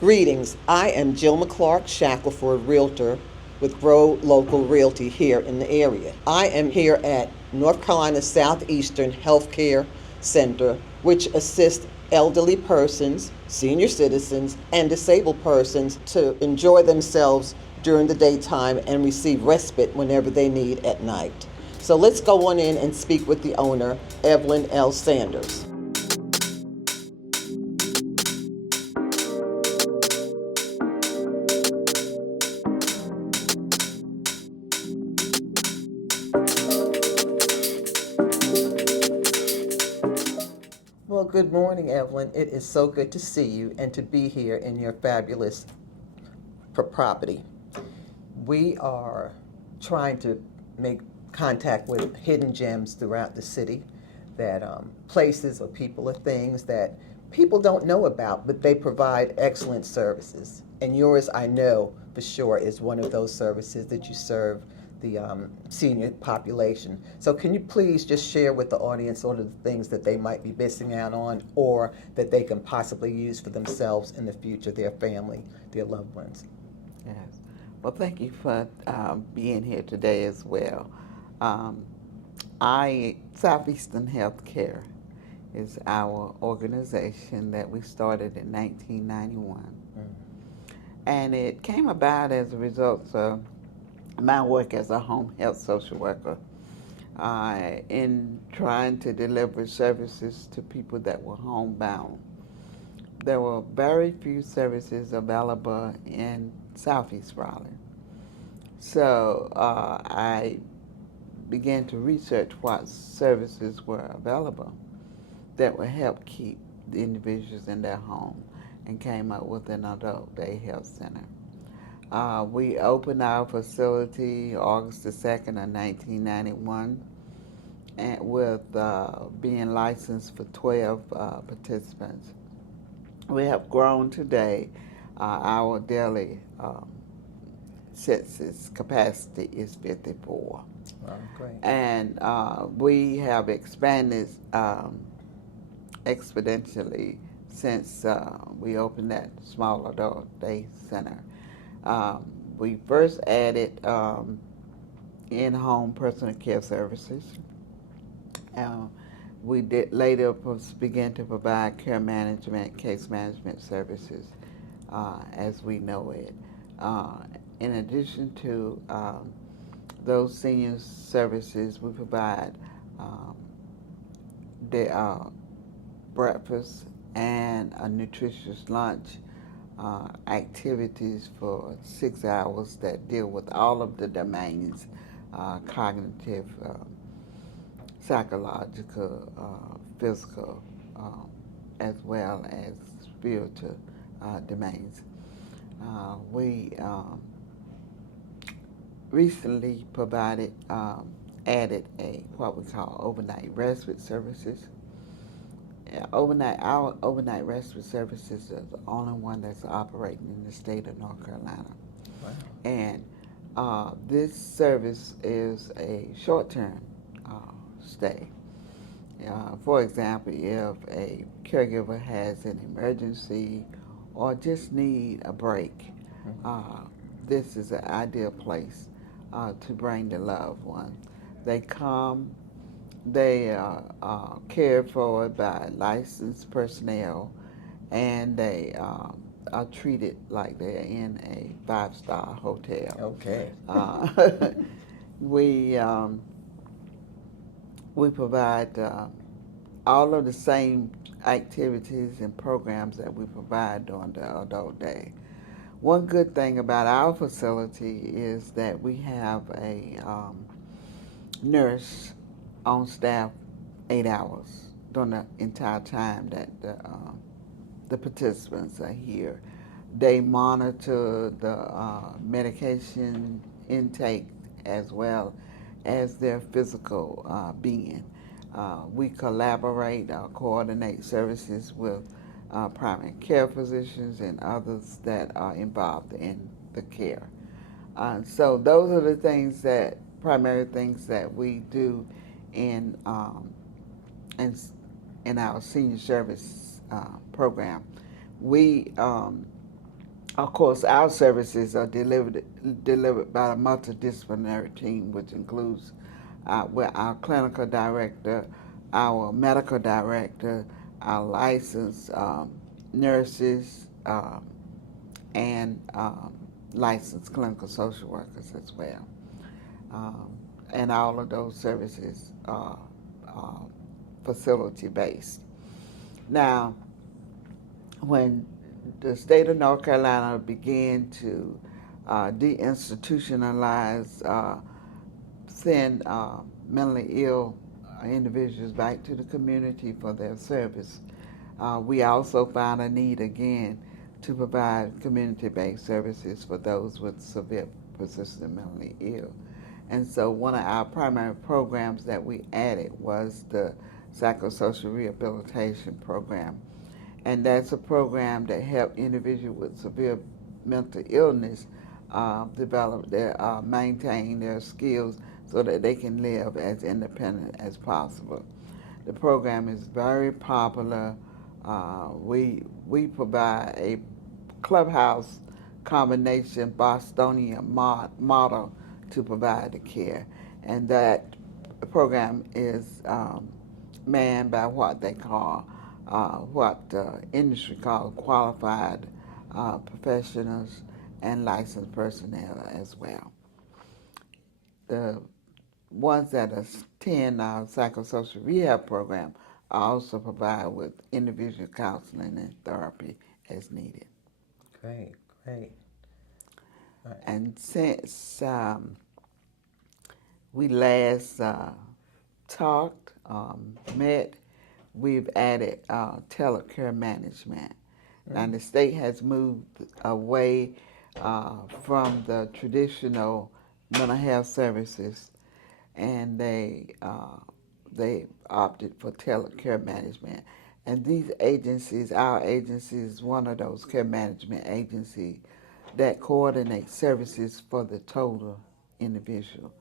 Greetings. I am Jilma Clark Shackleford, Realtor with Grow Local Realty here in the area. I am here at North Carolina Southeastern Healthcare Center, which assists elderly persons, senior citizens, and disabled persons to enjoy themselves during the daytime and receive respite whenever they need at night. So let's go on in and speak with the owner, Evelyn L. Sanders. Well, good morning, Evelyn. It is so good to see you and to be here in your fabulous property. We are trying to make contact with hidden gems throughout the city, that places or people or things that people don't know about, but they provide excellent services. And yours, I know for sure, is one of those services that you serve the senior population. So can you please just share with the audience sort of the things that they might be missing out on, or that they can possibly use for themselves in the future, their family, their loved ones? Yes. Well, thank you for being here today as well. Southeastern Healthcare is our organization that we started in 1991. And it came about as a result of my work as a home health social worker in trying to deliver services to people that were homebound. There were very few services available in Southeast Raleigh. So I began to research what services were available that would help keep the individuals in their home, and came up with an adult day health center. We opened our facility August the 2nd of 1991, and with being licensed for 12 participants. We have grown today. Our daily census capacity is 54. Wow, great. And we have expanded exponentially since we opened that small adult day center. We first added in-home personal care services. We did later begin to provide care management, case management services as we know it. In addition to those senior services, we provide the breakfast and a nutritious lunch activities for 6 hours that deal with all of the domains, cognitive, psychological, physical, as well as spiritual domains. We recently added what we call overnight respite services. Our overnight respite services is the only one that's operating in the state of North Carolina. Wow. And this service is a short-term stay. For example, if a caregiver has an emergency or just need a break, this is an ideal place to bring the loved one. They come, they are cared for by licensed personnel, and they are treated like they're in a five-star hotel. Okay. We provide all of the same activities and programs that we provide during the adult day. One good thing about our facility is that we have a nurse on staff 8 hours during the entire time that the participants are here. They monitor the medication intake as well as their physical being. We collaborate, coordinate services with primary care physicians and others that are involved in the care. So those are the things primary things that we do in in our senior service program. We Of course, our services are delivered by a multidisciplinary team, which includes with our clinical director, our medical director, our licensed nurses, and licensed clinical social workers as well. And all of those services are facility based. Now, when the state of North Carolina began to deinstitutionalize, send mentally ill individuals back to the community for their service, we also found a need again to provide community-based services for those with severe persistent mentally ill. And so one of our primary programs that we added was the psychosocial rehabilitation program. And that's a program that helps individuals with severe mental illness develop maintain their skills so that they can live as independent as possible. The program is very popular. We provide a clubhouse combination Bostonian model to provide the care, and that program is manned by what they call what the industry calls qualified professionals and licensed personnel as well. The ones that attend our psychosocial rehab program are also provide with individual counseling and therapy as needed. Great, great. Right. And since we last talked, met, we've added Telecare management. Now the state has moved away from the traditional mental health services, and they opted for Telecare management. And these agencies, our agency is one of those care management agencies that coordinates services for the total individual.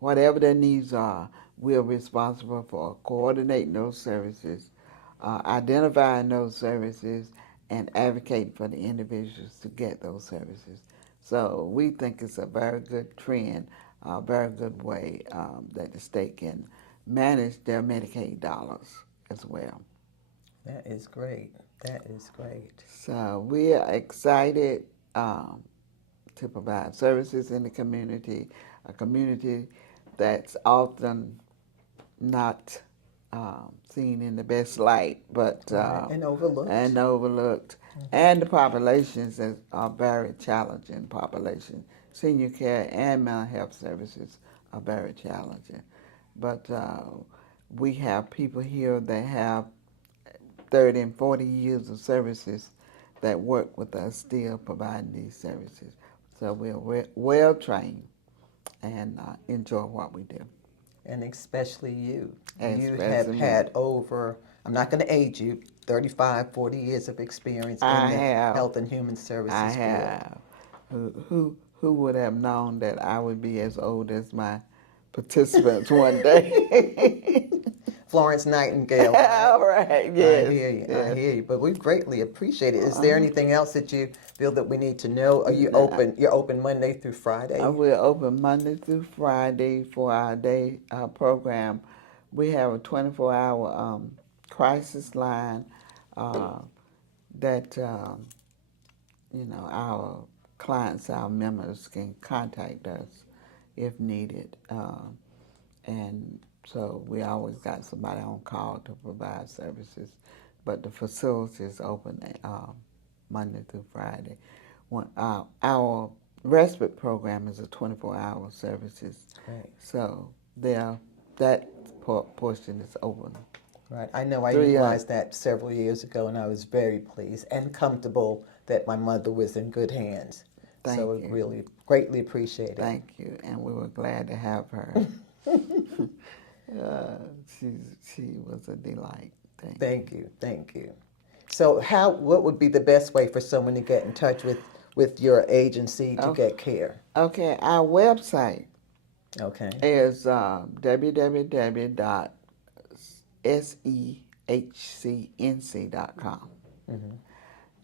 Whatever their needs are, we're responsible for coordinating those services, identifying those services, and advocating for the individuals to get those services. So we think it's a very good trend, a very good way that the state can manage their Medicaid dollars as well. That is great. That is great. So we are excited to provide services in the community, a community that's often not seen in the best light, but and overlooked. And the populations are very challenging population. Senior care and mental health services are very challenging. But we have people here that have 30 and 40 years of services that work with us still providing these services. So we're well trained and enjoy what we do. And especially you. You Especially have me. had over, I'm not going to age you, 35, 40 years of experience in I the have. health and human services I field. have. Who would have known that I would be as old as my participants one day? Florence Nightingale. All right, yes. I hear you. Yes. I hear you. But we greatly appreciate it. Is there anything else that you feel that we need to know? Are you open? You're open Monday through Friday? We're open Monday through Friday for our day program. We have a 24-hour crisis line that our clients, our members can contact us if needed, and so we always got somebody on call to provide services. But the facility is open Monday through Friday. Our respite program is a 24-hour services. Right. So that portion is open. Right. I know I utilized that several years ago, and I was very pleased and comfortable that my mother was in good hands. Thank so you. Really greatly appreciate it. Thank you, and we were glad to have her. She was a delight. Thank you. So what would be the best way for someone to get in touch with your agency to get care? Okay, our website is www.SEHCNC.com.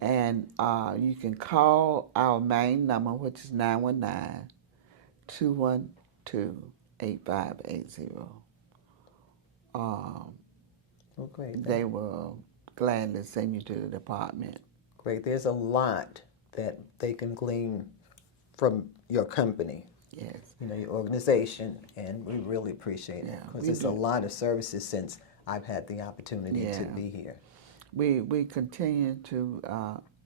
And you can call our main number, which is 919-212-8580. Well, great. They will gladly send you to the department. Great. There's a lot that they can glean from your company. Yes. You know, your organization, and we really appreciate it Yeah, because we it's do. a lot of services since I've had the opportunity to be here. We continue to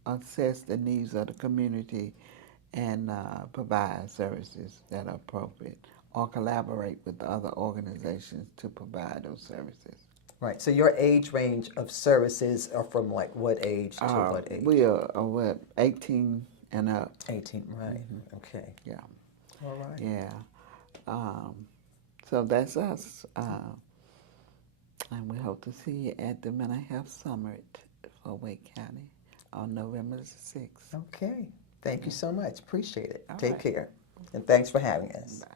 assess the needs of the community and provide services that are appropriate, or collaborate with other organizations to provide those services. Right. So your age range of services are from like what age to what age? We are what, 18 and up. 18. Right. Okay. Yeah. All right. Yeah. So that's us. And we hope to see you at the Mental Health Summit for Wake County on November the 6th. Okay. Thank you so much. Appreciate it. All Take right. care. And thanks for having us. Bye.